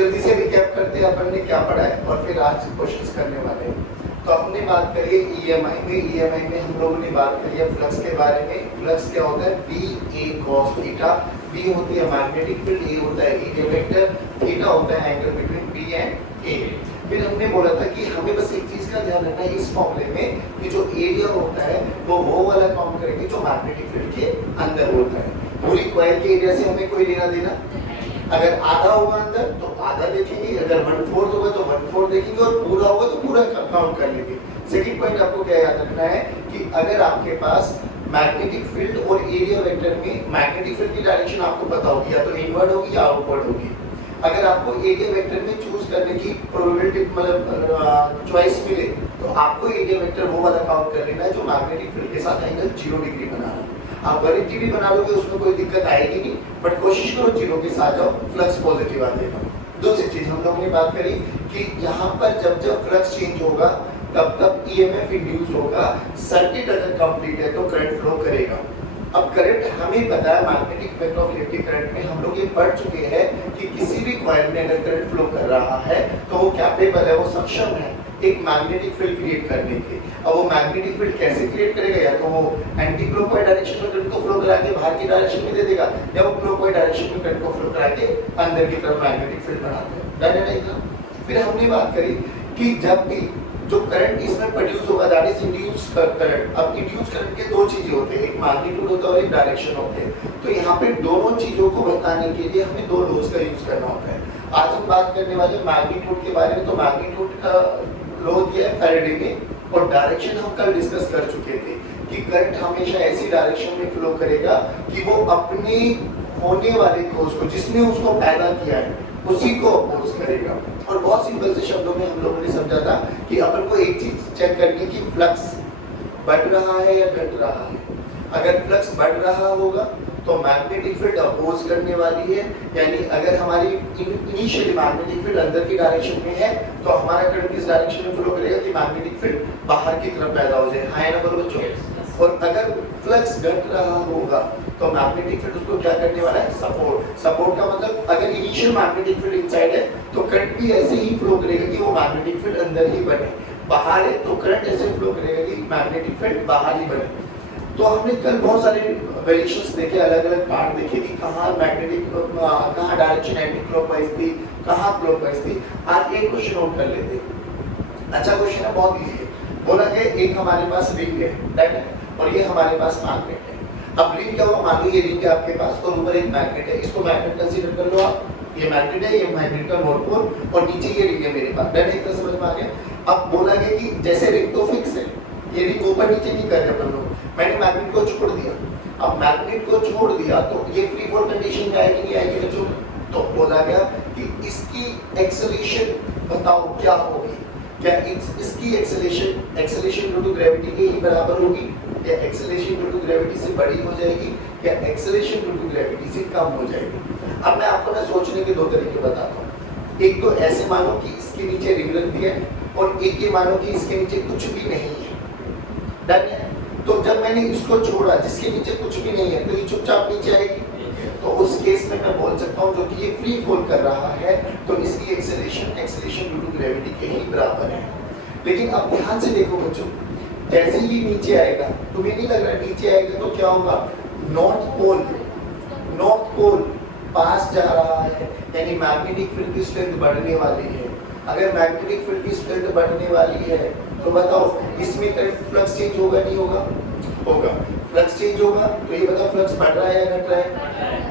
जल्दी से रिकैप करते हैं अपन ने क्या पढ़ा है और फिर आज क्वेश्चंस करने वाले हैं। तो हमने बात करी है ईएमआई में हम लोगों ने बात करी है फ्लक्स के बारे में। फ्लक्स क्या होता है? बी ए कॉस थीटा। बी होती है मैग्नेटिक फील्ड, ए होता है एरिया वेक्टर, थीटा होता है एंगल बिटवीन बी एंड ए। फिर हमने बोला था कि हमें बस एक चीज का ध्यान रखना है इस फॉर्मूले में कि जो एरिया होता है वो वाला काउंट करेंगे जो मैग्नेटिक फील्ड के अंदर होता है। पूरी कॉइल के एरिया से हमें कोई लेना देना, अगर आधा होगा अंदर तो आधा देखेंगे, अगर 1/4 होगा तो 1/4 देखेंगे और पूरा होगा तो पूरा काउंट कर लेंगे। सेकंड पॉइंट आपको क्या याद रखना है कि अगर आपके पास मैग्नेटिक फील्ड और एरिया वेक्टर में मैग्नेटिक फील्ड की डायरेक्शन आपको पता होगी, या तो इनवर्ड होगी या आउटवर्ड होगी। अगर आपको एरिया वेक्टर में चूज करने की प्रोबेबिलिटी मतलब चॉइस मिले तो आपको एरिया वेक्टर वो वाला काउंट कर लेना है जो मैग्नेटिक फील्ड के साथ एंगल 0 डिग्री बना रहा है। आप वैलिडिटी भी बना लोगे उसमें कोई दिक्कत आएगी नहीं, बट कोशिश करो 0 के साथ जाओ, फ्लक्स पॉजिटिव आ जाएगा। दूसरी चीज हम लोगों ने बात करी कि यहाँ पर जब जब फ्लक्स चेंज होगा तब तब ईएमएफ इंड्यूस होगा। सर्किट अगर कंप्लीट है तो करंट फ्लो करेगा। अब करंट हमें पता है magnetic effect of electric current में हम लोग ये पढ़ चुके हैं कि किसी भी कॉइल में अगर करंट फ्लो कर रहा है तो वो कैपेबल है, वो सक्षम है एक मैग्नेटिक फील्ड क्रिएट करने के। अब वो मैग्नेटिक फील्ड कैसे क्रिएट करेगा? या तो वो एंटी क्लॉकवाइज डायरेक्शन में करंट को फ्लो करा के बाहर की डायरेक्शन में दे देगा, या वो क्लॉकवाइज डायरेक्शन में करंट को फ्लो करा के अंदर की तरफ मैग्नेटिक फील्ड बना देगा। फिर हमने बात करी कि जब भी जो करंट इसमें प्रोड्यूस होगा दैट इज इंड्यूस्ड करंट। अब इंड्यूस्ड करंट के दो चीजें होते हैं, एक मैग्नीट्यूड होता है और एक डायरेक्शन होते हैं। तो यहाँ पे दोनों चीजों को बताने के लिए हमें दो लॉज का यूज करना होता है। आज हम बात करने वाले मैग्नीट्यूड के बारे में। तो मैग्नीट्यूड का लॉ दिया है फैराडे ने, और डायरेक्शन हम कल डिस्कस कर चुके थे कि करंट हमेशा ऐसी डायरेक्शन में फ्लो करेगा कि वो अपने होने वाले फोर्स को, जिसने उसको पैदा किया है, उसी को अपोज करेगा। और बहुत सिंपल से शब्दों में हम लोगों ने समझा था कि अपन को एक चीज चेक करनी कि फ्लक्स बढ़ रहा है या घट रहा है। अगर फ्लक्स बढ़ रहा होगा तो मैग्नेटिक फील्ड अपोज करने वाली है, यानी अगर हमारी इनिशियली मैग्नेटिक फील्ड अंदर की डायरेक्शन में है तो हमारा करंट किस डायरेक्शन में फ्लो करेगा कि मैग्नेटिक फील्ड बाहर की तरफ पैदा हो जाए। हाँ ना बोलो बच्चों? और अगर फ्लक्स घट रहा होगा तो मैग्नेटिक फील्ड उसको क्या करने वाला है? सपोर्ट। सपोर्ट का मतलब अगर इनिशियल मैग्नेटिक फील्ड इनसाइड है तो करंट भी ऐसे ही फ्लो करेगा कि वो मैग्नेटिक फील्ड अंदर ही बने। बाहर है तो करंट ऐसे फ्लो करेगा कि मैग्नेटिक फील्ड बाहर ही बने। तो हमने कल बहुत सारे वेरिएशंस देखे, अलग अलग पार्ट देखे कि कहाँ मैग्नेटिक, कहाँ डायरेक्शन एंटी क्लॉकवाइज थी, कहाँ क्लॉकवाइज थी। आज एक क्वेश्चन नोट कर लेते हैं। अच्छा क्वेश्चन है, बहुत इजी है। बोला कि एक हमारे पास रिंग है, राइट है, और ये हमारे पास मैग्नेट है। अब रिंग क्या होगा? मान लो ये रिंग है आपके पास और ऊपर एक मैग्नेट है, इसको मैग्नेट कंसीडर कर लो आप। ये मैग्नेट है, ये मैग्नेट का नॉर्थ पोल और नीचे ये रिंग है मेरे पास। डन? एक तरह समझ में आ गया। अब बोला गया कि जैसे रिंग तो फिक्स है, ये रिंग ऊपर नीचे नहीं कर रहे अपन लोग, मैंने मैग्नेट को छोड़ दिया। अब मैग्नेट को छोड़ दिया तो ये फ्री फॉल कंडीशन में आएगी नहीं आएगी बच्चों? तो बोला गया कि इसकी एक्सेलरेशन बताओ क्या होगी? क्या इसकी एक्सेलरेशन ड्यू टू ग्रेविटी के ही बराबर होगी, या एक्सेलरेशन ड्यू टू ग्रेविटी से बड़ी हो जाएगी, या एक्सेलरेशन ड्यू टू ग्रेविटी से कम हो जाएगी? अब मैं आपको ना सोचने के दो तरीके बताता हूँ। एक तो ऐसे मानो कि इसके नीचे रिंग रख दिया है, और एक ये मानो कि इसके नीचे कुछ भी नहीं है। डन है? तो जब मैंने इसको छोड़ा जिसके नीचे कुछ भी नहीं है तो ये चुपचाप नीचे आएगी। तो उस केस में मैं बोल सकता हूँ जो कि ये फ्री फॉल कर रहा है तो इसकी एक्सेलरेशन ड्यू टू ग्रेविटी के ही बराबर है। लेकिन अब ध्यान से देखो बच्चों, जैसे ही नीचे आएगा, तुम्हें नहीं लग रहा नीचे आएगा तो क्या होगा? नॉर्थ पोल पास जा रहा है, यानी मैग्नेटिक फील्ड की स्ट्रेंथ बढ़ने वाली है। अगर मैग्नेटिक फील्ड की स्ट्रेंथ बढ़ने वाली है तो बताओ इसमें करंट फ्लक्स चेंज होगा नहीं होगा? होगा। फ्लक्स चेंज होगा तो ये बताओ फ्लक्स बढ़ रहा है या घट रहा है?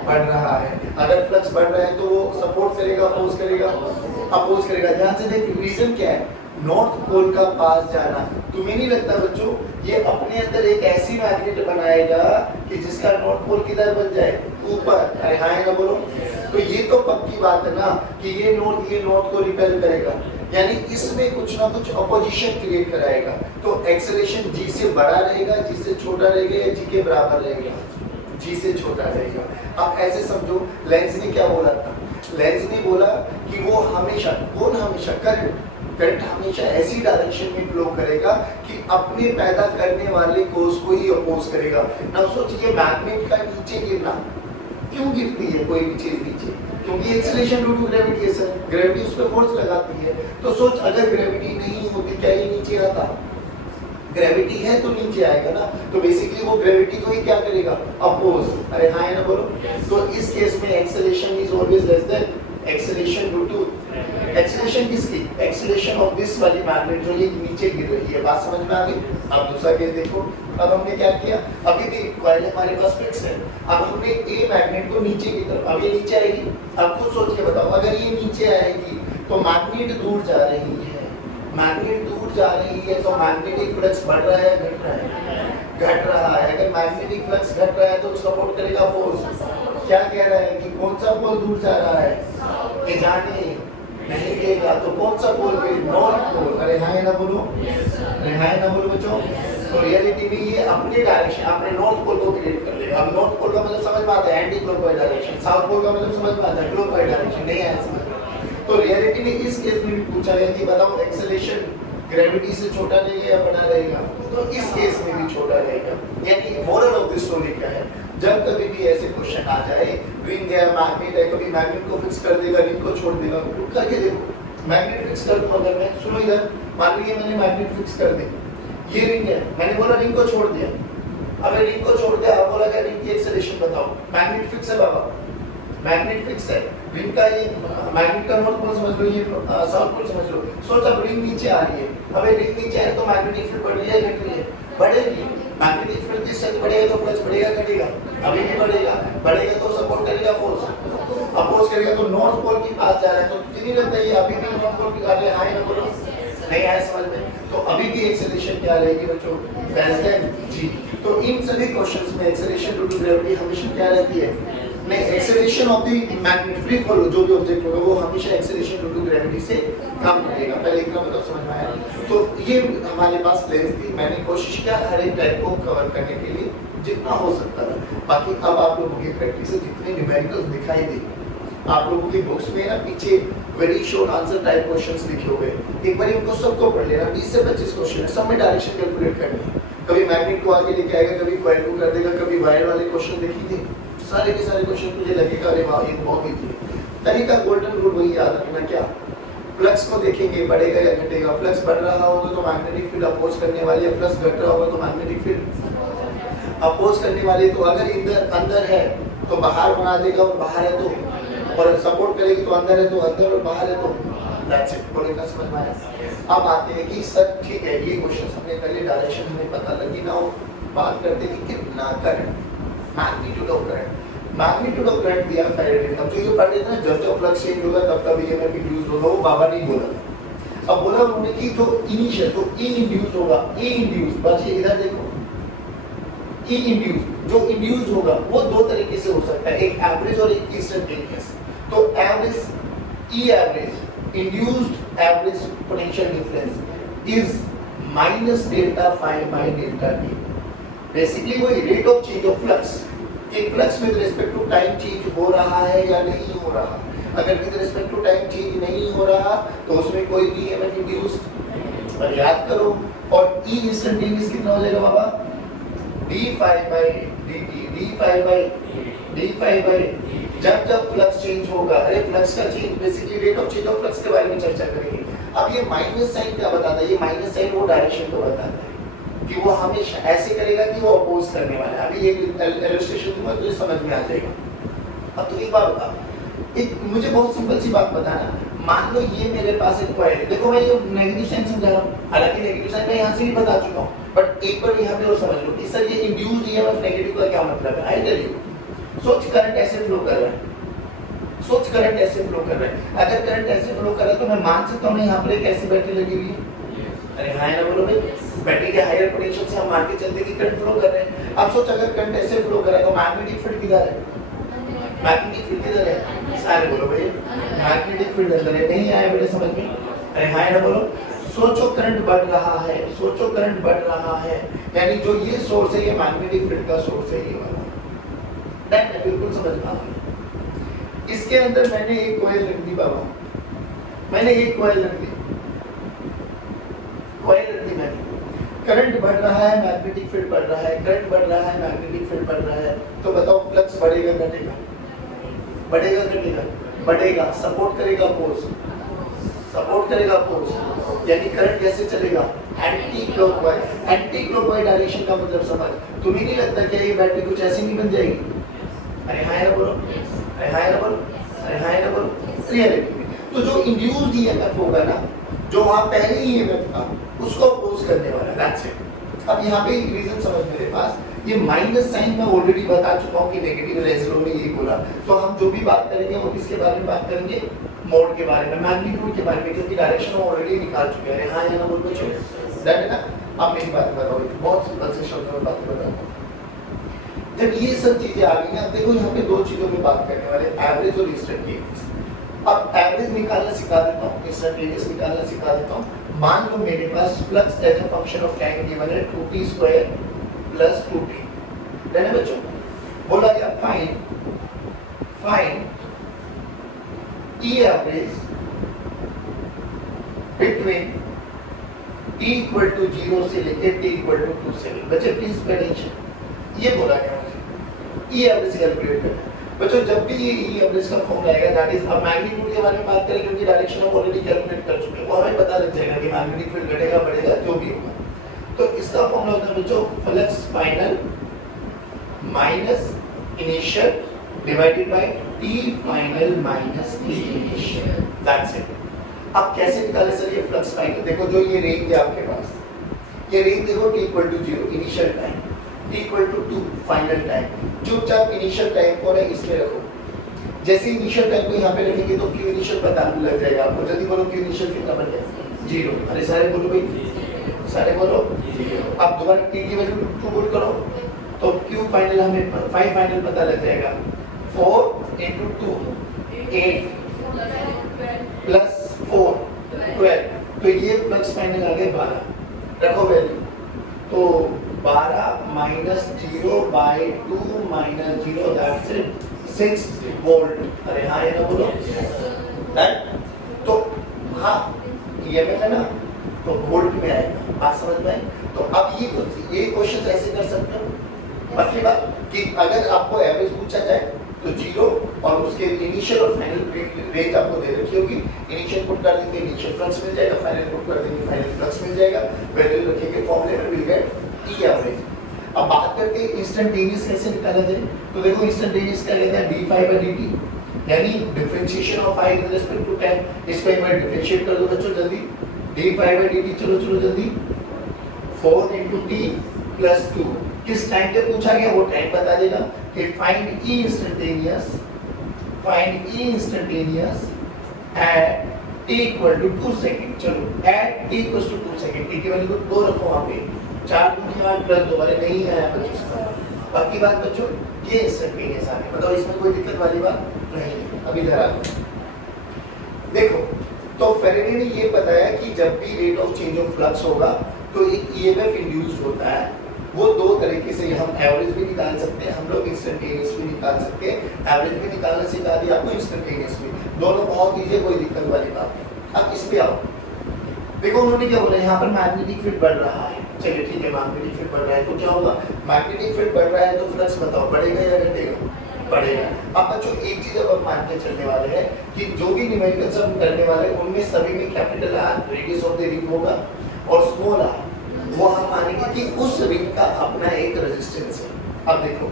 बढ़ रहा है। अगर फ्लक्स बढ़ रहा है तो वो सपोर्ट करेगा, अपोज करेगा? अपोज करेगा। ध्यान से देख, रीजन क्या है? नॉर्थ पोल का पास जाना। तुम्हें नहीं लगता बच्चों ये अपने अंदर एक ऐसी मैग्नेट बनाएगा कि जिसका नॉर्थ पोल किधर बन जाए? ऊपर। अरे हाँ है ना बोलो? तो ये तो पक्की बात है ना कि ये नॉर्थ को रिपेल करेगा, यानी इसमें कुछ ना कुछ अपोजिशन क्रिएट कराएगा। तो एक्सेलरेशन जी से बड़ा रहेगा, जी से छोटा रहेगा, या जी के बराबर रहेगा? जी से छोटा रहेगा। अब ऐसे समझो, लेंस ने क्या बोला था? लेंस ने बोला कि वो हमेशा करंट हमेशा ऐसी डायरेक्शन में फ्लो करेगा कि अपने पैदा करने वाले कोर्स को ही अपोज करेगा। ना सोचिए मैग्नेट का नीचे गिरना, क्यों गिरती है कोई भी चीज नीचे? क्योंकि एक्सेलरेशन ड्यू टू ग्रेविटी है सर, ग्रेविटी उस पर फोर्स लगाती है। तो सोच अगर ग्रेविटी नहीं होती क्या ये नीचे आता? ग्रेविटी है तो नीचे आएगा ना, तो बेसिकली वो ग्रेविटी को ही क्या करेगा? अपोज। अरे हाँ है ना, बोलो। तो इस केस में acceleration is always less than acceleration due to, acceleration किसकी? एक्सेलरेशन ऑफ दिस वाली मैग्नेट जो ये नीचे गिर रही है। बात समझ में आ गई? अब दूसरा केस देखो। अब हमने क्या किया, अभी भी कॉइल हमारे पास फिक्स है, अब हमने ए मैग्नेट को नीचे की तरफ, अब ये नीचे आएगी। अब खुद सोच के बताओ, अगर ये नीचे आएगी तो मैग्नेट दूर जा रही है, मैग्नेट दूर जा रही है तो मैग्नेटिक फ्लक्स बढ़ रहा है घट रहा है? घट रहा है। अगर मैग्नेटिक फ्लक्स घट रहा है तो सपोर्ट करेगा फोर्स। क्या कह रहा है कि कौन सा पोल दूर जा रहा है? ये जाने नहीं देगा, तो कौन सा पोल? North pole. अरे हाँ ना बोलो, अरे हाँ ना बोलो बच्चों। तो रियलिटी में ये अपने डायरेक्शन, अपने नॉर्थ पोल को क्रिएट कर लेगा। अब नॉर्थ पोल का मतलब समझ में आता है, anti clockwise direction. South pole का मतलब समझ में आता है, क्लॉकवाइज डायरेक्शन। नहीं आया समझ में? तो रियलिटी में इस केस में भी पूछा गया कि बताओ एक्सेलरेशन ग्रेविटी से छोटा रहेगा या बड़ा रहेगा? तो इस केस में भी छोटा रहेगा। यानी मोरल ऑफ दिस स्टोरी क्या है, जब कभी भी ऐसे क्वेश्चन आ जाए, रिंग है, मैग्नेट है, कभी मैग्नेट को फिक्स कर देगा, रिंग को छोड़ देगा, करके देखो। मैग्नेट फिक्स कर दूं अगर मैं, सुनो इधर, मान लीजिए मैंने मैग्नेट फिक्स कर दी, ये रिंग है, मैंने बोला रिंग को छोड़ दिया। अब रिंग को छोड़ दिया, अब बोला क्या रिंग की एक्सेलरेशन बताओ। मैग्नेट फिक्स है बाबा, मैग्नेट फिक्स है, रिंग का ये मैग्नेट का नॉर्थ पोल समझ लो, ये साउथ पोल समझ लो। सोच अब रिंग नीचे आ रही है, अब रिंग नीचे है तो मैग्नेटिक फील्ड बढ़ रही है घट रही है? बढ़ेगी। मैग्नेटिक फील्ड जिस से बढ़ेगा तो फ्लक्स बढ़ेगा घटेगा? अभी भी बढ़ेगा। बढ़ेगा तो सपोर्ट करेगा फोर्स, अपोज करेगा तो नॉर्थ पोल के पास जा रहा है। तो कितनी लगता है ये अभी भी नॉर्थ पोल की आ रही है? हां ना बोलो, नहीं आया समझ में? तो अभी भी एक्सेलरेशन क्या रहेगी बच्चों? Less than g। तो इन सभी क्वेश्चंस में एक्सेलरेशन ड्यू टू ग्रेविटी हमेशा क्या रहती है? नहीं, acceleration of the magnet free fall जो भी ऑब्जेक्ट होगा वो हमेशा एक्सेलरेशन ड्यू टू ग्रेविटी से कम रहेगा। पहले इतना मतलब समझ में आया? तो ये हमारे पास प्लेन्स थी, मैंने कोशिश किया हर एक टाइप को कवर करने के लिए जितना हो सकता था। बाकी अब आप लोगों की प्रैक्टिस से जितने न्यूमेरिकल्स दिखाई दे, आप लोगों की बुक्स में ना पीछे very short answer type questions लिखे हुए, एक बार इनको सबको पढ़ लेना। 20 से 25 क्वेश्चन है, सब में डायरेक्शन कैलकुलेट करनी है। कभी मैग्नेट को आगे लेके आएगा, कभी कॉइल को कर देगा, कभी वायर वाले क्वेश्चन देखी थे, सारे के सारे क्वेश्चन तुझे लगेगा अरे वाह ये बहुत इजी है। तरीका गोल्डन रूल वही याद रखना, क्या? फ्लक्स को देखेंगे बढ़ेगा या घटेगा। फ्लक्स बढ़ रहा होगा तो मैग्नेटिक फील्ड अपोज करने वाली है, फ्लक्स घट रहा होगा तो मैग्नेटिक फील्ड अपोज करने वाली। तो अगर इधर अंदर है तो बाहर बना देगा और बाहर है तो, और सपोर्ट करेगी तो अंदर है तो अंदर और बाहर है तो दैट्स इट। बोले ना समझ में आया? अब आते हैं कि सर ठीक है ये क्वेश्चन हमने पहले डायरेक्शन हमें पता लगी ना, बात करते हैं कि कितना current, magnitude of current, magnitude of current दिया फैराडे ने। अब जो ये पढ़ रहे थे ना, जब जब फ्लक्स चेंज होगा तब तब ईएमएफ इंड्यूस होगा, वो बाबा नहीं बोला। अब बोला उन्होंने कि जो इनिशियल तो ई इंड्यूस होगा, ई इंड्यूस, बस ये इधर देखो, ई इंड्यूस जो इंड्यूस होगा वो दो तरीके से हो सकता है, एक एवरेज और एक इंस्टेंटेनियस। तो average, E average, induced average potential difference is minus delta phi by delta t. Basically वही rate of change of flux, कि flux with respect to time change हो रहा है या नहीं हो रहा। अगर with respect to time change नहीं हो रहा तो उसमें कोई ईएमएफ इंड्यूस्ड, पर याद करो। और ई इंस्टेंटेनियस कितना हो जाएगा बाबा? d phi by dt, d phi by d phi by जब जब फ्लक्स चेंज होगा, अरे फ्लक्स का change basically rate of change of flux के बारे में चर्चा करेंगे। अब ये माइनस साइन क्या बताता है? ये माइनस साइन वो डायरेक्शन को बताता है कि वो हमेशा ऐसे करेगा कि वो अपोज करने वाला है। अभी एक इलस्ट्रेशन दूंगा तो ये समझ में आ जाएगा। अब तो एक बात बता, एक मुझे बहुत सिंपल सी बात बताना, मान लो ये मेरे पास एक कॉइल है, देखो मैं ये नेगेटिव साइन समझा रहा हूँ, हालांकि नेगेटिव साइन मैं यहाँ से भी बता चुका हूँ, बट एक बार यहाँ पे और समझ लो कि सर ये इंड्यूस्ड ईएमएफ नेगेटिव का क्या मतलब है। आई टेल यू, सोच करंट ऐसे फ्लो कर रहा है, सोच करंट ऐसे फ्लो कर रहा है। अगर करंट ऐसे फ्लो कर रहा है तो मैं मान सकता हूँ यहाँ पर एक ऐसी बैटरी लगी हुई है। अरे हाँ ना बोलो भाई, बैटरी के हायर पोटेंशियल से हम मान के चलते कि करंट फ्लो कर रहे हैं। अब सोच अगर करंट ऐसे फ्लो कर रहा है तो मैग्नेटिक फील्ड किधर है? मैग्नेटिक फील्ड किधर है? सारे बोलो भाई, मैग्नेटिक फील्ड अंदर है। नहीं आया बेटे समझ में? अरे हाँ ना बोलो। सोचो करंट बढ़ रहा है, सोचो करंट बढ़ रहा है, यानी जो ये सोर्स है ये मैग्नेटिक फील्ड का सोर्स है, ये वाला। दैट है, बिल्कुल समझ में आ गया। इसके अंदर मैंने एक कॉइल रख दी बाबा, मैंने एक कॉइल रख दी, कॉइल रख दी मैंने। करंट बढ़ रहा है, मैग्नेटिक फील्ड बढ़ रहा है, करंट बढ़ रहा है, मैग्नेटिक फील्ड बढ़ रहा है, तो बताओ फ्लक्स बढ़ेगा घटेगा? बढ़ेगा घटेगा? बढ़ेगा। सपोर्ट करेगा अपोज? सपोर्ट करेगा अपोज। यानी करंट कैसे चलेगा? Anti clockwise. Anti clockwise direction का मतलब समझ। तुम्हें नहीं लगता कि ये बैटरी कुछ ऐसी नहीं बन जाएगी? अरे हाँ ना बोलो, अरे हाँ ना बोलो, अरे हाँ ना बोलो। रियलिटी में तो जो इंड्यूस्ड ईएमएफ होगा ना, जो वहाँ पहले ईएमएफ था उसको अपोज करने वाला, दैट्स इट। अब यहाँ पे एक रीजन समझ मेरे पास, ये माइनस साइन मैं ऑलरेडी बता चुका हूँ कि नेगेटिव रेजोनेंस में यही बोला। तो हम जो भी बात करेंगे वो किसके बारे में बात करेंगे? मोड के बारे में, मैग्नीट्यूड के बारे में, क्योंकि डायरेक्शन हम ऑलरेडी निकाल चुके हैं। हाँ या ना बोल बच्चों, डन है ना? अब मेरी बात कर रहा हूँ, बहुत सिंपल से शब्दों में बात कर रहा हूँ। जब ये सब चीजें आ गई ना, देखो यहाँ पे दो चीजों में बात करने वाले, एवरेज और इंस्टेंटेनियस। अब एवरेज निकालना सिखा देता हूँ, इंस्टेंटेनियस निकालना सिखा देता हूँ। मान लो मेरे पास flux as a function of time given है 2t² प्लस 2t, है ना बच्चों? बोला गया find E average between t equal to 0 से लेके t इक्वल टू 2 से। बच्चे प्लीज पे अटेंशन, ये बोला गया मुझे E एवरेज कैलकुलेट करना है। बच्चों जब भी ये E एवरेज का फॉर्मूला आएगा, दैट इज अब मैग्नीट्यूड के बारे में बात करें क्योंकि डायरेक्शन हम ऑलरेडी कैलकुलेट कर चुके हैं, वो हमें पता लग जाएगा कि मैग्नेटिक फील्ड घटेगा बढ़ेगा जो भी होगा। तो इसका फॉर्मूला होता है बच्चों flux final minus initial divided by T final minus T initial, that's it. अब कैसे निकाले सर ये फ्लक्स फाइनल? देखो जो ये रेंज है आपके पास, ये रेंज देखो t equal to 0 initial time, t equal to 2 final time. चुपचाप इनिशियल टाइम को ना इसमें रखो। जैसे इनिशियल टाइम को यहाँ पे रखेंगे तो q इनिशियल पता लग जाएगा आपको। जल्दी बोलो q इनिशियल कितना बन गया? 0। अरे सारे बोलो भाई, सारे बोलो। अब दोबारा t की वैल्यू 2 पुट करो तो q फाइनल हमें 5 फाइनल पता लग जाएगा। 4 into 2 8 प्लस 4 12, तो ये फ्लक्स फाइनल आ गए 12। रखो वैल्यू, तो 12 minus 0 by 2 minus 0, that's it 6 volt. अरे हाँ ये ना बोलो, राइट? तो हाँ ईएमएफ है ना, तो वोल्ट में आएगा। बात समझ में आई? तो अब ये क्वेश्चन ऐसे कर सकते हो। बाकी बात कि अगर आपको एवरेज पूछा जाए तो 0 और उसके इनिशियल और फाइनल रेंज आपको दे रखी होगी। इनिशियल पुट कर देंगे इनिशियल फ्लक्स मिल जाएगा, फाइनल पुट कर देंगे फाइनल फ्लक्स मिल जाएगा। वैल्यू रखेंगे फॉर्मूले में, विल गेट E एवरेज। अब बात करते हैं इंस्टेंटेनियस कैसे निकाला जाए। तो देखो इंस्टेंटेनियस क्या कहते हैं? d∅dt, यानी differentiation of I with respect to time. इसको एक बार डिफरेंशिएट कर दो बच्चों जल्दी। d∅ dt, चलो चलो जल्दी। 4 into t plus 2, किस टाइम पे पूछा गया वो टाइम बता देगा कि find E instantaneous at t equal to 2 second. चलो at t equal to 2 second, t की वैल्यू को 2 रखो वहां पे। 4 दूनी 8 प्लस 2, अरे नहीं आया बच्चों। बाकी बात बच्चों ये इंस्टेंटेनियस आ गया, मतलब इसमें कोई दिक्कत वाली बात नहीं है। अब इधर आ देखो, तो फेरेडे ने ये बताया कि जब भी rate of change of flux होगा तो एक ईएमएफ इंड्यूस्ड होता है। वो दो तरीके से हम एवरेज भी निकाल सकते हैं, हम लोग इंस्टेंटेनियस भी निकाल सकते हैं। एवरेज भी निकालना सिखा दिया आपको, इंस्टेंटेनियस भी, दोनों बहुत ईजी है, कोई दिक्कत वाली बात नहीं। अब इस पे आओ, देखो उन्होंने क्या बोला, यहाँ पर मैग्नेटिक फील्ड बढ़ रहा है। चलिए ठीक है, मैग्नेटिक फील्ड बढ़ रहा है तो क्या होगा? मैग्नेटिक फील्ड बढ़ रहा है तो फ्लक्स बताओ बढ़ेगा या घटेगा? बढ़ेगा। अब बच्चों एक चीज अब मान के चलने वाले हैं कि जो भी न्यूमेरिकल्स हम करने वाले हैं उनमें सभी में capital R radius of the ring होगा और स्मॉल r, वो हम मानेंगे कि उस रिंग का अपना एक रेजिस्टेंस है। अब देखो,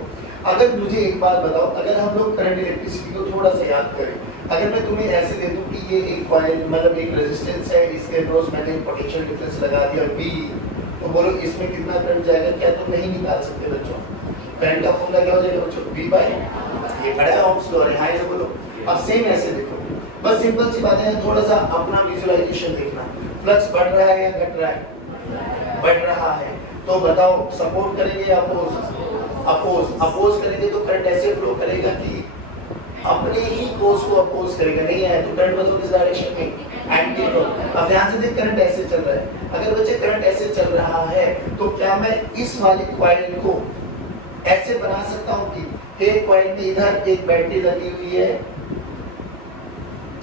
अगर मुझे एक बात बताओ, अगर हम लोग करंट इलेक्ट्रिसिटी को थोड़ा सा याद करें, अगर मैं तुम्हें ऐसे दे दूं कि ये एक कॉइल मतलब एक रेजिस्टेंस है, इसके अक्रॉस मैंने पोटेंशियल डिफरेंस लगा दिया V, तो बोलो इसमें कितना करंट जाएगा? क्या तुम नहीं निकाल सकते बच्चों? करंट का फॉर्मूला क्या हो जाएगा बच्चों? V बाय, ये बड़ा ओम्स लॉ है, हां ये बोलो। अब सेम ऐसे देखो, बस सिंपल सी बात है, थोड़ा सा अपना विजुअलाइजेशन देखना। फ्लक्स बढ़ रहा है या घट रहा है? बढ़ रहा है, तो बताओ सपोर्ट करेंगे या अपोज करेंगे तो करंट ऐसे फ्लो करेगा कि अपने ही कोर्स को अपोज करेगा। नहीं है तो करंट बताओ किस डायरेक्शन में? Anti clock. अब ध्यान से देख, करंट ऐसे चल रहा है। अगर बच्चे करंट ऐसे चल रहा है तो क्या मैं इस वाली कॉइल को ऐसे बना सकता हूं कि एक कॉइल में इधर एक बैटरी लगी हुई है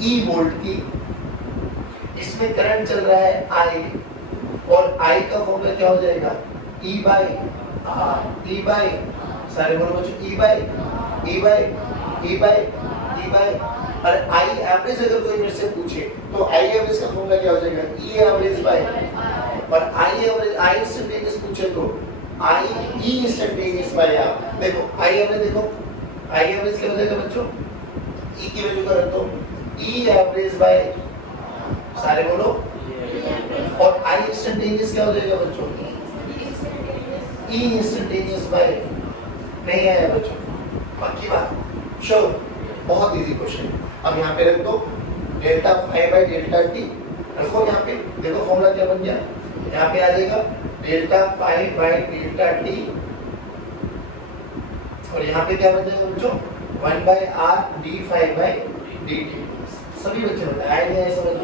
E वोल्ट की, इसमें करंट चल रहा है I, और I का फॉर्मूला क्या हो जाएगा? E by R, E by, सारे बोलो बच्चों, E बाय टी बाय, और आई एवरेज अगर कोई मेरे से पूछे तो आई एवरेज का फॉर्मूला क्या हो जाएगा, ई एवरेज बाय, और आई एवरेज आई इंस्टेंटेनियस पूछे तो आई ई इंस्टेंटेनियस बाय। आप देखो आई एवरेज, देखो आई एवरेज क्या हो जाएगा बच्चों, ई की वैल्यू का रख दो ई एवरेज बाय, सारे बोलो, और आई इंस्टेंटेनियस क्या हो जाएगा बच्चों, ई इंस्टेंटेनियस बाय। नहीं आया बच्चों, पक्की बात, श्योर, बहुत इजी क्वेश्चन। अब यहाँ पे रख दो delta phi by delta t, रखो यहाँ पे, देखो फॉर्मूला क्या बन गया, यहाँ पे आ जाएगा delta phi by delta t, और यहाँ पे क्या बन जाएगा बच्चों, 1 by r d phi by d t. सभी बच्चे बताए, आए नहीं आए समझ।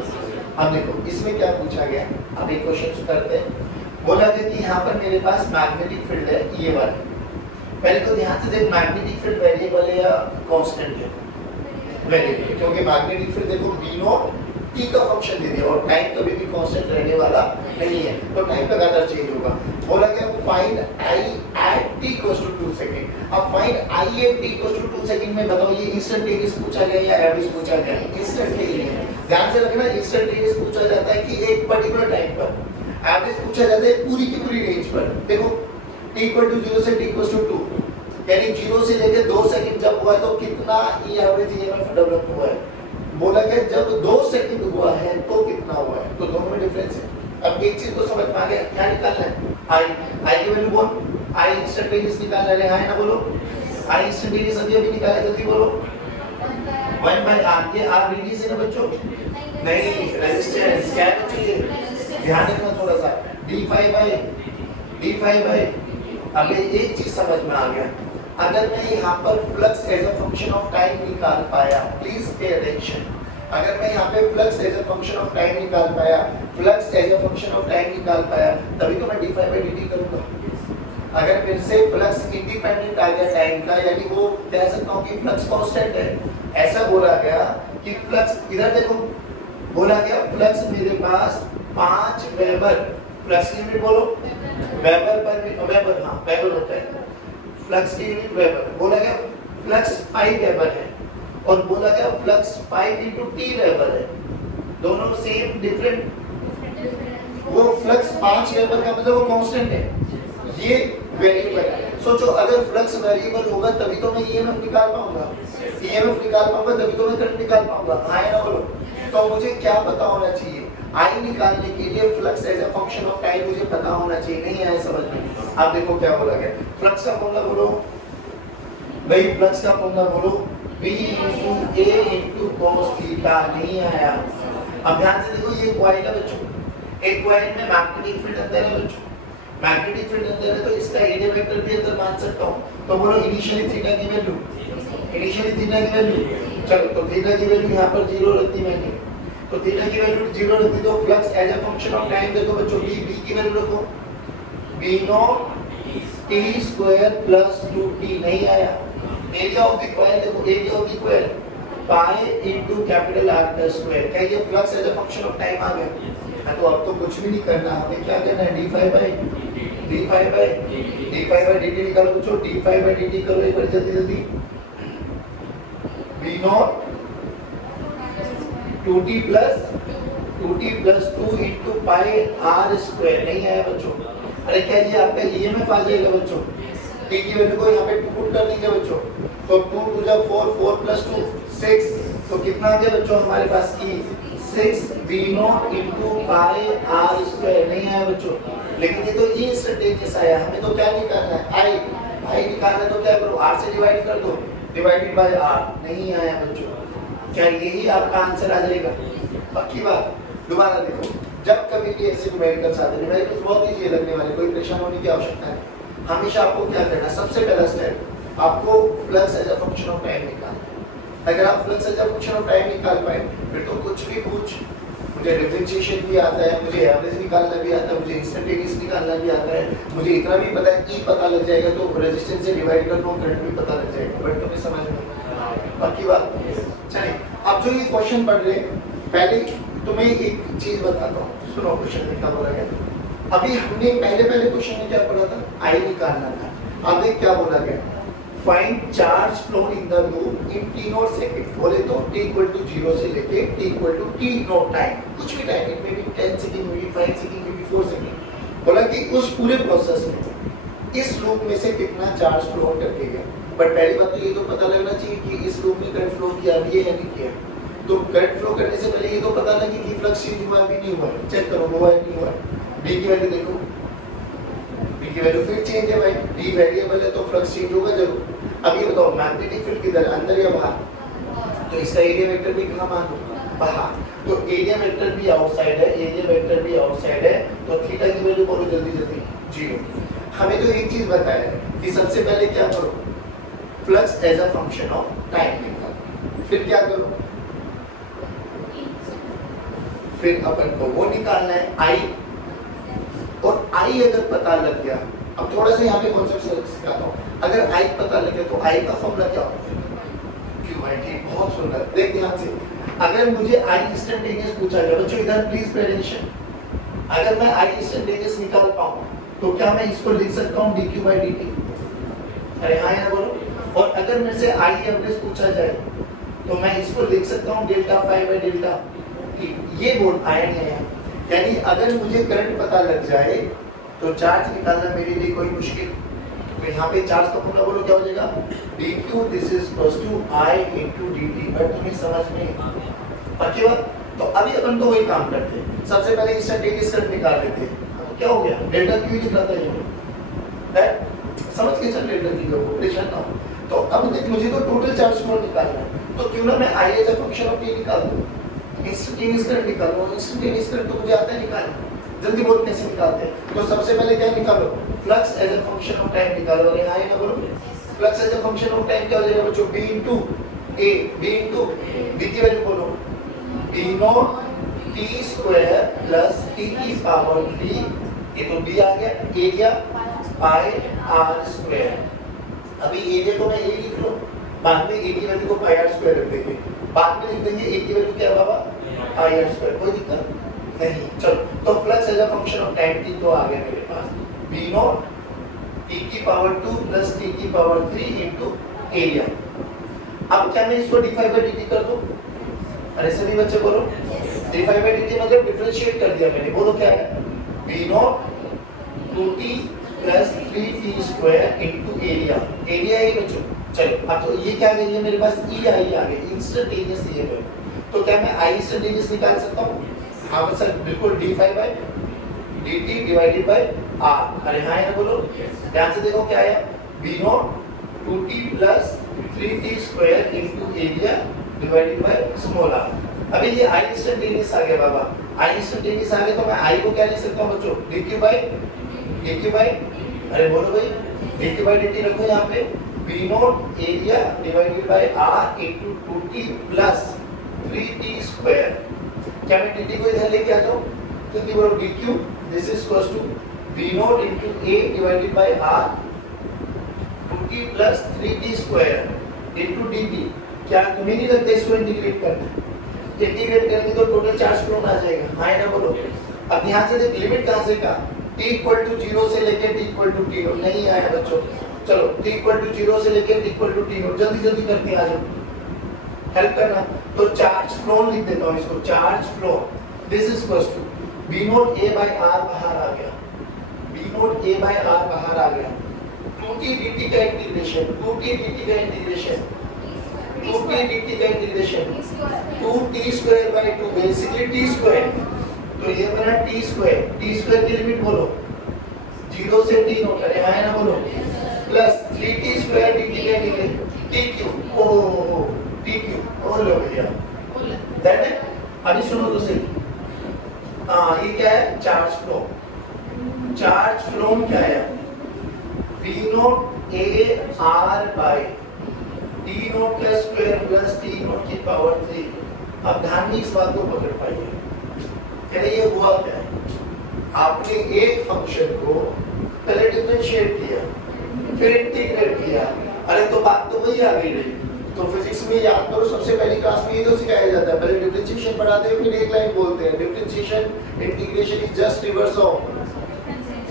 अब देखो इसमें क्या पूछा गया, अब एक क्वेश्चन करते हैं। बोला गया कि यहाँ पर मेरे पास मैग्नेटिक फील्ड है ये वाला, पहले तो ध्यान से देख मैग्नेटिक फील्ड वेरिएबल है या कांस्टेंट है, वेरिएबल, क्योंकि मैग्नेटिक फील्ड देखो बी नॉट टी का फंक्शन दे दिया, और टाइम कभी भी कांस्टेंट रहने वाला नहीं है, तो टाइम लगातार चेंज होगा। बोला गया find I at t equals to 2 second. अब find I at t equals to 2 second में बताओ ये इंस्टेंटेनियस पूछा गया या एवरेज पूछा गया, इंस्टेंटेनियस। ध्यान से रखना इंस्टेंटेनियस पूछा जाता है कि एक पर्टिकुलर टाइम पर, एवरेज पूछा जाता है पूरी की पूरी रेंज पर। देखो t इक्वल टू 0 से t इक्वल टू 2, यानी 0 से लेके 2 सेकंड जब हुआ है तो कितना ई एवरेज ईएमएफ डेवलप हुआ है। बोला गया जब 2 सेकंड हुआ है तो कितना हुआ है, तो दोनों में डिफरेंस है। अब एक चीज तो समझ में आ गया, क्या निकालना है, आई, आई की वैल्यू बोल, आई इंस्टेंटेनियस निकालना है, हां ना बोलो, आई इंस्टेंटेनियस अभी निकाला, जल्दी बोलो, 1 बाय आर, ये आर रेडियस है ना बच्चों, नहीं रेजिस्टेंस क्या है बच्चों, ये ध्यान रखना थोड़ा सा, d5 बाय। अब एक चीज समझ में आ गया, अगर मैं यहाँ पर flux as a function of time निकाल पाया, प्लीज पे अटेंशन, अगर मैं यहाँ पे flux as a function of time निकाल पाया, flux as a function of time निकाल पाया, तभी तो मैं d5 बाय dt करूंगा। अगर फिर से फ्लक्स इंडिपेंडेंट आ गया टाइम का, यानी वो कह सकता हूँ कि फ्लक्स कांस्टेंट है, ऐसा बोला गया कि फ्लक्स, इधर देखो बोला गया फ्लक्स मेरे पास 5 वेबर, फ्लक्स की यूनिट बोलो, वेबर पर वेबर, हाँ वेबर होता है, फ्लक्स की यूनिट वेबर। बोला गया फ्लक्स 5 वेबर है, और बोला गया फ्लक्स 5 into t वेबर है, दोनों सेम डिफरेंट, वो फ्लक्स 5 वेबर का मतलब वो कांस्टेंट है, ये वेरिएबल है। सोचो अगर फ्लक्स वेरिएबल होगा तभी तो मैं ईएमएफ निकाल पाऊंगा, ईएमएफ निकाल पाऊंगा तभी तो मैं करंट निकाल पाऊंगा, हाँ ना बोलो। तो मुझे क्या पता होना चाहिए, आई निकालने के लिए flux as a function of time मुझे पता होना चाहिए, नहीं आया समझ में। अब देखो क्या बोला गया, फ्लक्स का फॉर्मूला बोलो भाई, फ्लक्स का फॉर्मूला बोलो v into a into cos theta, नहीं आया। अब ध्यान से देखो ये कॉइल है बच्चों, एक कॉइल में मैग्नेटिक फील्ड अंदर है बच्चों, मैग्नेटिक फील्ड अंदर है तो इसका एरिया वेक्टर भी अंदर मान सकता हूं, तो बोलो इनिशियली थीटा की वैल्यू, इनिशियली थीटा की वैल्यू, चलो तो थीटा की वैल्यू यहां पर 0 रख दी मैंने, तो थीटा की वैल्यू 0 रख दी, तो flux as a function of time देखो बच्चों, v की वैल्यू रखो v not t square plus 2t, नहीं आया। एरिया ऑफ द कॉइल देखो, area of the coil pi into capital R का स्क्वायर, क्या ये flux as a function of time आ गया। तो अब तो कुछ भी नहीं करना, हमें क्या करना है, d5 बाय dt निकालो बच्चों, d5 बाय dt करो एक बार जल्दी जल्दी, v not 2t plus 2 into pi r square, नहीं आया बच्चों। अरे क्या ये आपका ईएमएफ आ जाएगा बच्चों, t की वैल्यू को यहाँ पे 2 पुट कर देंगे बच्चों, तो 2 2 जा 4, 4 प्लस 2 6, तो कितना आ गया बच्चों हमारे पास e 6 v not into pi r square, नहीं आया बच्चों। लेकिन ये तो ई इंस्टेंटेनियस आया, हमें तो क्या निकालना है, आई निकालना है, तो क्या करो r से डिवाइड कर दो, डिवाइडेड बाय r, नहीं आया बच्चों। क्या यही आपका आंसर आ जाएगा, पक्की बात। दोबारा देखो, जब कभी भी ऐसे न्यूमेरिकल्स आते हैं, न्यूमेरिकल्स बहुत इजी लगने वाले, कोई परेशान होने की आवश्यकता नहीं। हमेशा आपको क्या करना है, सबसे पहला स्टेप आपको flux as a function of time निकालना है। अगर आप flux as a function of time निकाल पाए, फिर तो कुछ भी पूछ, मुझे डिफरेंशिएशन भी आता है, मुझे एवरेज निकालना भी आता है, मुझे इंस्टेंटेनियस निकालना भी आता है, मुझे इतना भी पता है ई पता लग जाएगा तो रेजिस्टेंस से डिवाइड कर दो, करंट भी पता लग जाएगा। बट तुम्हें समझ में बाकी बात। चलिए अब जो ये क्वेश्चन पढ़ रहे, पहले तुम्हें एक चीज बताता हूँ, सुनो क्वेश्चन में क्या बोला गया। अभी हमने पहले क्वेश्चन में क्या पढ़ा था, आई निकालना था। अब एक क्या बोला गया, find charge flow in the loop in t not second. बोले तो t इक्वल टू 0 से लेके t equal to t not time, कुछ भी time, it may be 10 second, may be 5 second, may be 4 second. बोला कि उस पूरे प्रोसेस में इस लूप में से कितना चार्ज फ्लो करके गया। बट पहली बात तो ये तो पता लगना चाहिए कि इस लूप में करंट फ्लो किया भी है या नहीं किया। तो करंट फ्लो करने से पहले ये तो पता लगे कि फ्लक्स चेंज हुआ भी नहीं हुआ। चेक करो हुआ है नहीं हुआ। d की वैल्यू देखो, d की वैल्यू फिर चेंज है भाई, d वेरिएबल है तो फ्लक्स चेंज होगा जरूर। अब ये बताओ मैग्नेटिक फील्ड किधर, अंदर या बाहर? तो इसका एरिया वेक्टर भी कहाँ मान लो, बाहर। तो एरिया वेक्टर भी आउटसाइड है, एरिया वेक्टर भी आउटसाइड है, तो थीटा की वैल्यू बोलो जल्दी जल्दी 0। हमें तो एक चीज बताया है कि सबसे पहले क्या करो, flux as a function of time निकालो। फिर क्या करो, फिर अपन को वो निकालना है आई, और आई अगर पता लग गया, अब थोड़ा सा यहाँ पे कॉन्सेप्ट सिखाता हूँ। अगर आई पता लगे तो आई का फॉर्मूला क्या होता है, क्यू आई टी। बहुत सुंदर, देख ध्यान से। अगर मुझे आई इंस्टेंटेनियस पूछा जाए, बच्चों इधर प्लीज पे अटेंशन, अगर मैं आई इंस्टेंटेनियस निकाल पाऊँ तो क्या मैं इसको लिख सकता हूँ dq by dt? अरे हाँ या बोलो। और अगर मेरे से आई एवरेज पूछा जाए तो मैं इसको लिख सकता हूँ delta phi by delta t. ये बोल आया नहीं है। यानी अगर मुझे करंट पता लग जाए तो चार्ज निकालना मेरे लिए कोई मुश्किल। तो यहाँ पे चार्ज का फॉर्मूला बोलो क्या हो जाएगा, dq this is equals to i into dt। But तुम्हें समझ में पक्की बात। तो अभी अपन तो वही काम करते हैं, सबसे पहले इंस्टेंटेनियस करंट निकाल लेते हैं। क्या हो गया, डेल्टा क्यू निकलता है ये, समझ के चल डेल्टा क्यू को, परेशान ना हो। तो अब देख मुझे तो टोटल चार्ज फ्लो निकालना है, तो क्यों ना मैं I as a function of t निकाल दूं, इंस्टेंटेनियस करंट निकालो। इंस्टेंटेनियस करंट तो मुझे आता है निकालना, जल्दी बोल कैसे निकालते हैं। तो सबसे पहले क्या निकालो, flux as a function of time निकालो। अरे हां ना बोलो, flux as a function of time क्या हो जाएगा बच्चों, b into a, b into b की वैल्यू बोलो, b not t square plus t की पावर 3, ये तो b आ गया, एरिया पाई r स्क्वायर। अभी एरिया को मैं ये लिख लो, बाद में a की वैल्यू को पाई r स्क्वायर रख देंगे, बाद में लिख देंगे a की वैल्यू क्या है बाबा, पाई r स्क्वायर। कोई दिक्कत नहीं। चलो तो flux as a function of time t तो आ गया मेरे पास, b नॉट t की पावर 2 प्लस t की पावर 3 इनटू एरिया। अब क्या मैं इसको d5 बाय dt कर दूं? अरे सभी बच्चे बोलो, d5 बाय dt मतलब डिफरेंशिएट कर दिया मैंने। बोलो क्या है, b not 2t plus 3t square into area. Area ही बच्चों। चलो अब तो ये क्या आ गई है मेरे पास, e आई आ गई, इंस्टेंटेनियस ये है। तो क्या मैं i इंस्टेंटेनियस निकाल सकता हूं? हां बस सर बिल्कुल, d5 by dt divided by r। अरे हां ना बोलो, ध्यान से देखो क्या आया, b not 2t plus 3t square into area divided by small r। अभी ये i इंस्टेंटेनियस आ गया बाबा, i इंस्टेंटेनियस आ गया तो मैं i को क्या लिख सकता हूं बच्चों, dq बाय, अरे बोलो भाई, dq बाय dt रखो यहाँ पे, b not area divided by r into 2t plus 3t square. क्या मैं dt को इधर लेके आ जाऊं, जल्दी बोलो, dq this is equals to b not into a divided by r 2t plus 3t square into dt। क्या तुम्हें नहीं लगता इसको इंटीग्रेट करना, इंटीग्रेट करेंगे तो टोटल चार्ज फ्लो आ जाएगा। हां ना बोलो। अब ध्यान से देख, लिमिट कहां से का, t इक्वल टू 0 से लेके t equal to t not. नहीं आया बच्चों, चलो t इक्वल टू 0 से लेके t equal to t not, जल्दी जल्दी करके आ जाओ, हेल्प करना। तो चार्ज फ्लो लिख देता हूं इसको, charge flow this is equals to b not a by r बाहर आ गया, b not a by r बाहर आ गया, 2t dt का इंटीग्रेशन, 2t dt का इंटीग्रेशन, 2t dt का integration 2t square by 2, basically t square. तो ये बना t स्क्वायर की लिमिट बोलो 0 से t नॉट, अरे हां ना बोलो, प्लस 3t स्क्वायर dt का इंटीग्रेशन tq, ओ tq, ओ लो भैया, दैट है। अभी सुनो तो सही, हां ये क्या है, चार्ज फ्लो। चार्ज फ्लो क्या है, v naught a r by t naught का स्क्वायर प्लस t नॉट की पावर 3। अब ध्यान में इस बात को पकड़ पाइए, कहते ये हुआ क्या है, आपने एक फंक्शन को पहले डिफरेंशिएट किया, फिर इंटीग्रेट किया। अरे तो बात तो वही आ गई रही। तो फिजिक्स में याद करो, सबसे पहली क्लास में ये तो सिखाया जाता है, पहले डिफरेंशिएशन पढ़ाते हैं, फिर एक लाइन बोलते हैं, differentiation integration is just reverse of.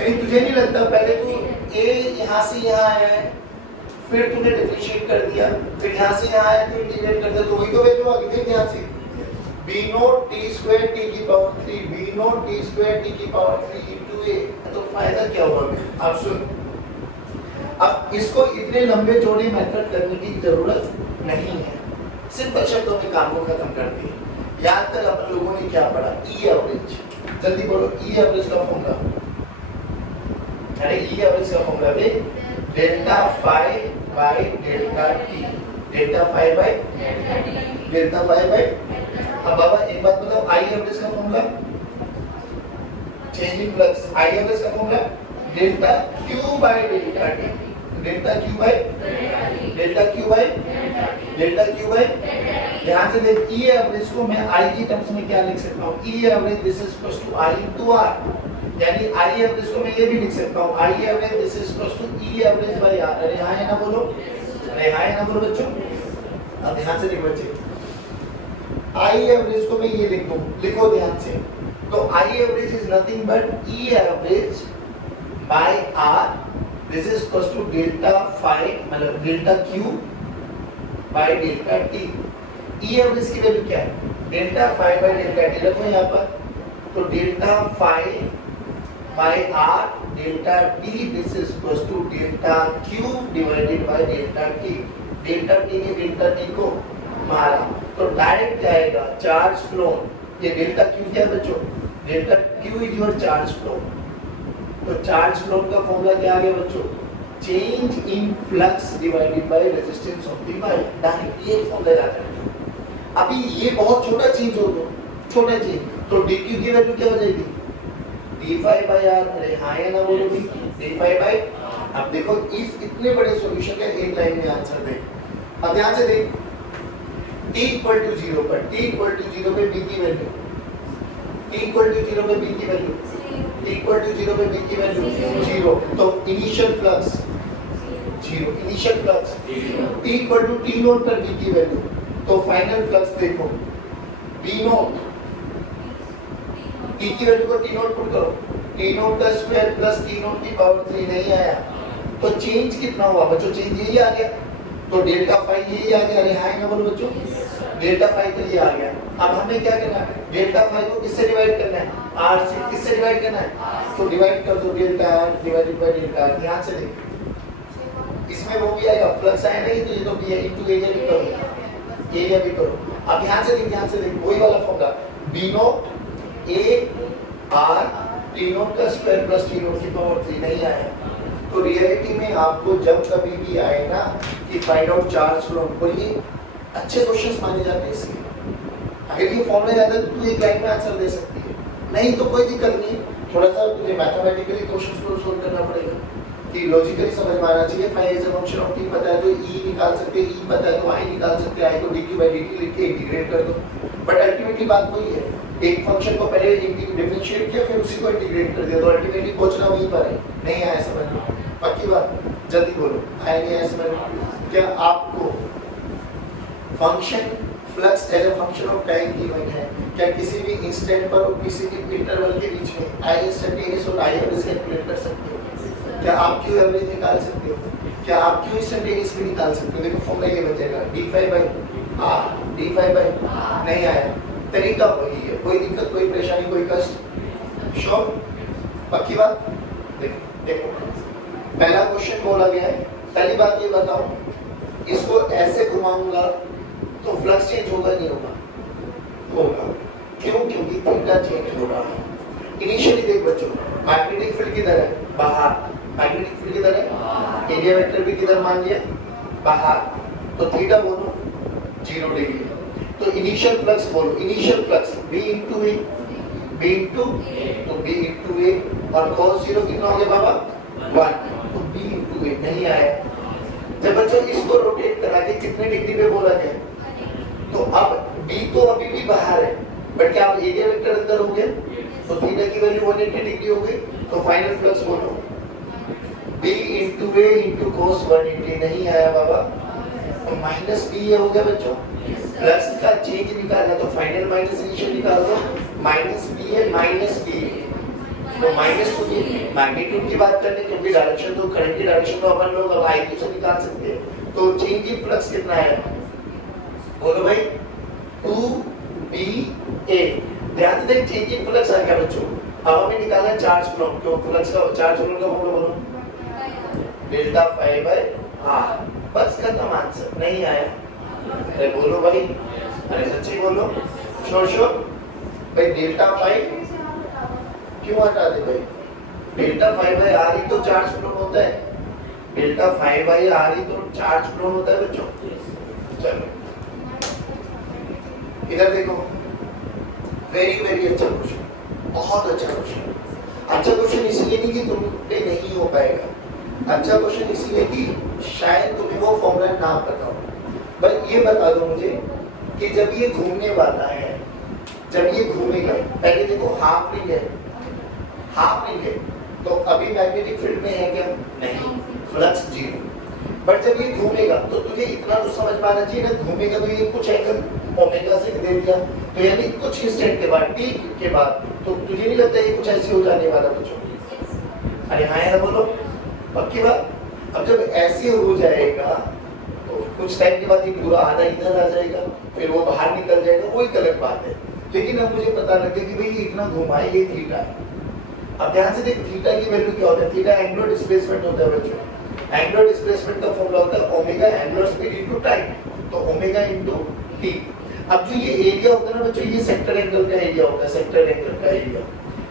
यानी तुझे नहीं लगता पहले तू a यहां से यहां आया है, फिर तूने डिफरेंशिएट कर दिया, फिर यहाँ से यहाँ आया तो इंटीग्रेट कर दिया, तो वही तो वैल्यू आ गई थी यहाँ से b not t square t की power 3 b not t square t की पावर 3 into a। तो फायदा क्या हुआ? अब सुन, अब इसको इतने लंबे चौड़े मेथड करने की जरूरत नहीं है, सिंपल शब्दों में काम को खत्म कर दिए। याद कर अपन लोगों ने क्या पढ़ा? ई एवरेज, जल्दी बोलो ई एवरेज का फॉर्मूला। अरे ई एवरेज का फॉर्मूला है delta phi by delta t, delta phi by delta phi by. अब बाबा एक बात बताओ, आई एवरेज का formula change in flux, I average का formula delta Q by delta t, delta Q by delta Q by delta Q by. ध्यान से देख, ई एवरेज को मैं आई की टर्म्स में क्या लिख सकता हूँ? E average this is equal to I into R, यानी आई एवरेज को मैं ये भी लिख सकता हूँ I average this is equal to E average by R. अरे हाँ है ना बोलो, अरे हाँ है ना बोलो बच्चों। अब ध्यान से देखो बच्चे, आई एवरेज को मैं ये लिख दूं, लिखो ध्यान से, तो I average is nothing but E average by R, this is equal to delta phi मतलब delta Q by delta t. E average की वैल्यू क्या है? Delta phi by delta t रखो यहाँ पर, तो delta phi by R delta t this is equal to delta Q divided by delta t. Delta t ने delta t को मारा तो डायरेक्ट जाएगा चार्ज फ्लो। ये डेल्टा क्यू क्या है बच्चों? Delta Q is your charge flow. तो चार्ज फ्लो का फॉर्मूला क्या आ गया बच्चों? Change in flux divided by resistance of the wire. Direct ये फॉर्मूला आ जाएगा। अभी ये बहुत छोटा चेंज हो गया, छोटा चेंज, तो dq की वैल्यू क्या हो जाएगी? d phi by r। अरे हाँ या ना बोलो भी, d फाई बाय। अब देखो इस इतने बड़े सॉल्यूशन का एक लाइन में आंसर दे। अब ध्यान से देख, t इक्वल टू 0 पर, t इक्वल टू 0 पे b की वैल्यू, t इक्वल टू 0 पे b की वैल्यू, t इक्वल टू 0 पे b की वैल्यू 0। तो initial flux 0, initial flux t equal to t naught पर b की वैल्यू, तो फाइनल फ्लक्स देखो b नॉट, t की वैल्यू को t नॉट पुट करो, t नॉट का स्क्वायर प्लस t नॉट की पावर 3 नहीं आया, तो चेंज कितना हुआ बच्चों? चेंज यही आ गया, तो डेल्टा फाई यही आ गया। अरे हां ना बोलो बच्चों, डेल्टा फाई तो ये आ गया। अब हमें क्या करना है? डेल्टा फाई को किससे डिवाइड करना है? r से। किससे डिवाइड करना है? तो डिवाइड कर दो, delta r divided by delta r। ध्यान से देखो, इसमें वो भी आएगा, फ्लक्स आया नहीं तो ये तो भी है, इनटू एरिया भी करो, एरिया भी करो। अब ध्यान से देख, ध्यान से देख, वही वाला formula b not a r t naught का स्क्वायर प्लस t नॉट की पावर 3 नहीं आया। तो रियलिटी में आपको जब कभी भी आए ना कि फाइंड आउट चार्ज फ्लो, बोलिए अच्छे क्वेश्चंस माने जाते हैं इसके। अगर ये फॉर्मूला याद है तो तू एक लाइन में आंसर दे सकती है, नहीं तो कोई दिक्कत नहीं, थोड़ा सा तुझे मैथमेटिकली क्वेश्चंस को सोल्व करना पड़ेगा कि लॉजिकली समझ में आना चाहिए। Phi as a function of t पता है तो e निकाल सकते हैं, e पता है तो i निकाल सकते हैं, i को dq by dt लिख के इंटीग्रेट कर दो। बट अल्टीमेटली बात वही है, एक फंक्शन को पहले डिफरेंशिएट किया फिर उसी को इंटीग्रेट कर दिया, तो अल्टीमेटली पहुंचना वहीं पर है। नहीं आया समझ में? पक्की बात, जल्दी बोलो, आया नहीं आया समझ में? क्या आपको function flux as a function of time given है? क्या किसी भी इंस्टेंट पर और किसी भी इंटरवल के बीच में आई इंस्टेंटेनियस और आई एवरेज कैलकुलेट कर सकते हो? क्या आप क्यू एवरेज निकाल सकते हो? क्या आप क्यू इंस्टेंटेनियस भी निकाल सकते हो? देखो फॉर्मूला ये बचेगा d phi by r, d phi by नहीं आया, तरीका वही है, कोई दिक्कत, कोई परेशानी, कोई कष्ट? श्योर? पक्की बात? देखो देखो, पहला क्वेश्चन बोला गया है, पहली बात ये बताओ, इसको ऐसे घुमाऊंगा तो फ्लक्स चेंज होगा नहीं होगा? होगा। क्यों? क्योंकि थीटा चेंज हो रहा है। इनिशियली देख बच्चों, मैग्नेटिक फील्ड किधर है? बाहर। मैग्नेटिक फील्ड किधर है? एरिया वेक्टर भी किधर मान लिया? बाहर। तो थीटा बोलो 0 डिग्री। तो इनिशियल फ्लक्स बोलो, initial flux b into a, b into तो b into a, और cos 0 कितना हो गया बाबा? 1, तो b into a नहीं आया। जब बच्चों इसको रोटेट करा के कितने डिग्री पे बोला गया? तो अब b तो अभी भी बाहर है, बट क्या अब एरिया वेक्टर अंदर हो गया? तो थीटा की वैल्यू 180 डिग्री हो गई। तो फाइनल फ्लक्स बोलो b into a into cos 180 नहीं आया बाबा, तो माइनस b हो गया बच्चों। प्लस का चेंज निकालना तो फाइनल माइनस इनिशियल निकाल दो, माइनस b है माइनस b, तो -2 की मैग्नीट्यूड की बात करते हैं, क्योंकि डायरेक्शन तो करंट की डायरेक्शन तो अपन लोग अब I2 से निकाल सकते हैं। तो चेंज इन फ्लक्स कितना है, बोलो भाई 2BA। ध्यान से देख, चेंज इन फ्लक्स आ गया बच्चों। अब हमें निकालना है चार्ज फ्लो, क्यों फ्लक्स का चार्ज फ्लो का फॉर्मूला बोलो, डेल्टा फाई बाय आर। बस खत्म, आंसर नहीं आया। अरे बोलो भाई, अरे सच्ची बोलो, श्योर भाई। डेल्टा फाई क्यों हटा दे भाई, डेल्टा फाई बाय आर ही तो चार्ज फ्लो होता है, डेल्टा फाई बाय आर ही तो चार्ज फ्लो होता है बच्चों। चलो इधर देखो, वेरी अच्छा क्वेश्चन, बहुत अच्छा क्वेश्चन। अच्छा क्वेश्चन इसलिए नहीं कि तुम पे नहीं हो पाएगा, अच्छा क्वेश्चन इसलिए कि शायद तुम्हें वो फॉर्मूला ना पता हो। बस ये बता दो मुझे कि जब ये घूमने वाला है, जब ये घूमेगा, पहले देखो हाफ रिंग है, हाफ रिंग है तो अभी मैग्नेटिक फील्ड में है क्या, नहीं, फ्लक्स 0। बट जब ये घूमेगा तो तुझे इतना तो समझ में आना चाहिए ना, घूमेगा तो ये कुछ एंगल ओमेगा से दे दिया, तो यानी कुछ इंस्टेंट के बाद, टी के बाद, तो तुझे नहीं लगता ये कुछ ऐसे हो जाने वाला बच्चों? अरे हाँ यार बोलो, पक्की बात। अब जब ऐसे हो जाएगा तो कुछ टाइम के बाद ये पूरा आधा इधर आ जाएगा, फिर वो बाहर निकल जाएगा, वो एक अलग बात है। लेकिन अब मुझे पता लगे कि भाई इतना घुमाए, ये थीटा है। अब ध्यान से देख, थीटा की वैल्यू क्या होता है, थीटा एंगुलर डिस्प्लेसमेंट होता है बच्चों। एंगुलर डिस्प्लेसमेंट का फॉर्मूला होता है omega angular speed into time, तो ओमेगा इनटू टी। अब जो ये एरिया होता है ना बच्चों, ये सेक्टर एंगल का एरिया होता है, सेक्टर एंगल का एरिया।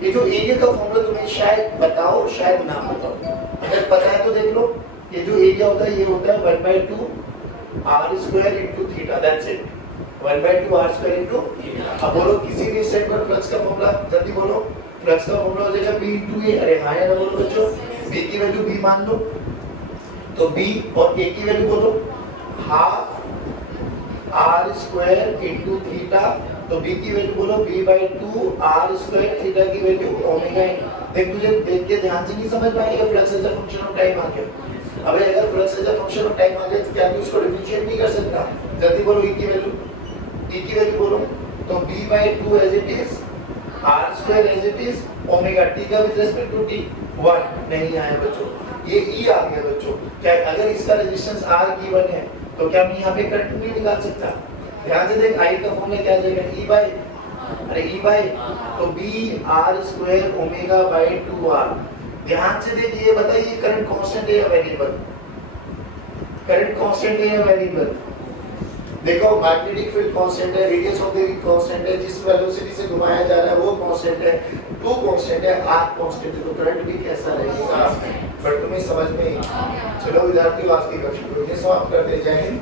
ये जो एरिया का फॉर्मूला तुम्हें शायद बताओ, शायद ना बताओ, अगर पता है तो देख लो। ये जो एरिया होता है ये होता है 1/2 r square into theta, that's it, 1/2 r square into theta. अब बोलो किसी भी सेट पर फ्लक्स का फॉर्मूला, जल्दी बोलो, फ्लक्स का फॉर्मूला हो जाएगा b into a। अरे हाँ यार बोलो बच्चों, b की वैल्यू b मान लो, तो b और a की वैल्यू बोलो half r square into theta, तो b की वैल्यू बोलो b/2 r स्क्वायर, थीटा की वैल्यू ओमेगा। देख तुझे देख के ध्यान से नहीं समझ पाएगा, flux as a function of time आ गया। अबे अगर flux as a function of time आ गया तो क्या तू इसको डिफरेंशिएट नहीं कर सकता? जल्दी बोलो e की वैल्यू बोलो, तो b/2 as it is, r square as it is, omega t का विद रिस्पेक्ट टू t 1 नहीं आया बच्चों, ये e आ गया बच्चों। क्या अगर इसका रेजिस्टेंस r की 1 है तो क्या मैं यहाँ पे करंट नहीं निकाल सकता? ध्यान से देख, I का फॉर्मूला क्या आ जाएगा, e बाय, अरे e बाय, तो b r square omega by 2r। ध्यान से देख, ये बताइए करंट कांस्टेंट है या वेरिएबल? करंट कांस्टेंट है या वेरिएबल? देखो मैग्नेटिक फील्ड कांस्टेंट है, radius of the ring constant है, जिस वेलोसिटी से घुमाया जा रहा है वो कांस्टेंट है, टू कांस्टेंट है, r कांस्टेंट है, तो करंट भी कैसा रहेगा? बट तुम्हें समझ में ही। चलो विद्यार्थियों, आज की कक्षा को समाप्त करते हैं। जय हिंद।